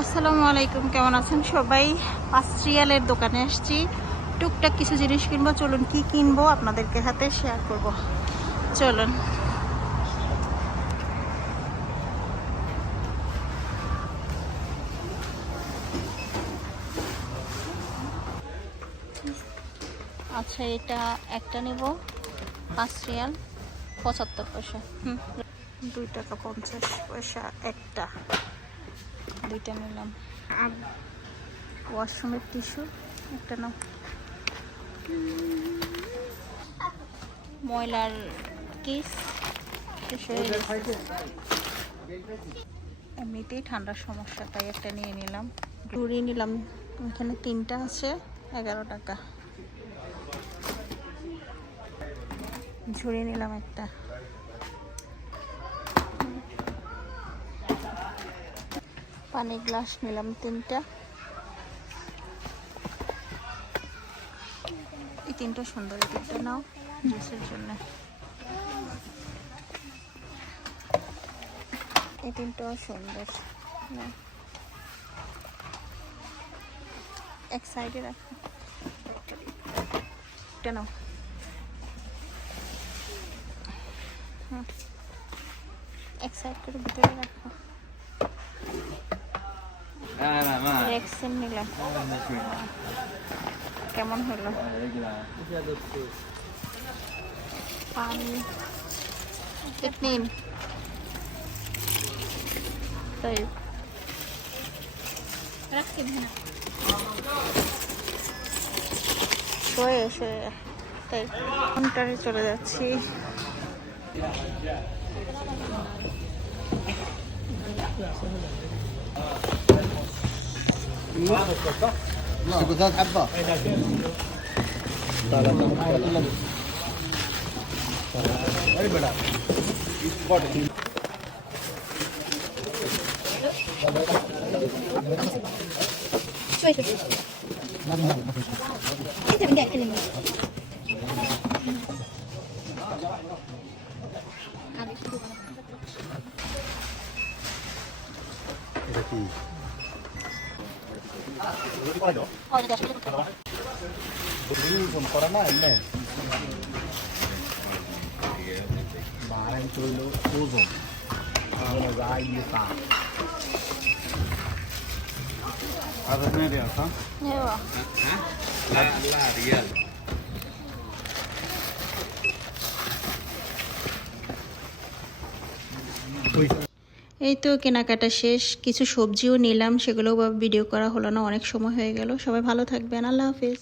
আসসালামু আলাইকুম, কেমন আছেন সবাই? পাঁচ রিয়ালের দোকানে আসছি। টুকটাক কিছু জিনিস কিনবো, চলুন কি কিনবো আপনাদেরকে হাতে শেয়ার করব। চলুন। আচ্ছা এটা একটা নেব পাঁচ রিয়াল পঁচাত্তর পয়সা। হুম, দুই টাকা পঞ্চাশ পয়সা একটা। দুইটা নিলাম। আর ওয়াশরুমের টিস্যু, একটা নাও। ময়লার কেস। এমনিতেই ঠান্ডার সমস্যা, তাই একটা নিয়ে নিলাম। ঘুরি নিলাম। এখানে তিনটা আছে, এগারো টাকা। ঝুড়ি নিলাম একটা। পানি গ্লাস নিলাম তিনটা। এই তিনটা সুন্দর এই তিনটা নাও, জুসের জন্য। এই তিনটাও সুন্দর। এক সাইডে রাখো। এটা নাও। এক সাইড করে ভিতরে রাখো। রেক্সিন নিলাম কেমন হলো পানি নিন তাই শোয়ে শোয়ে তাই ঘন্টারে চলে যাচ্ছি سكوتات حبة Vamos para mais, né? Para em que eu Zoom. Vamos lá, eu está. A ver, eu Bia? Tá? Lá, lá, Bia. Pois é. এই তো কেনাকাটা শেষ। কিছু সবজিও নিলাম সেগুলো ভিডিও করা হলো না, অনেক সময় হয়ে গেল। সবাই ভালো থাকবেন, আল্লাহ হাফিজ।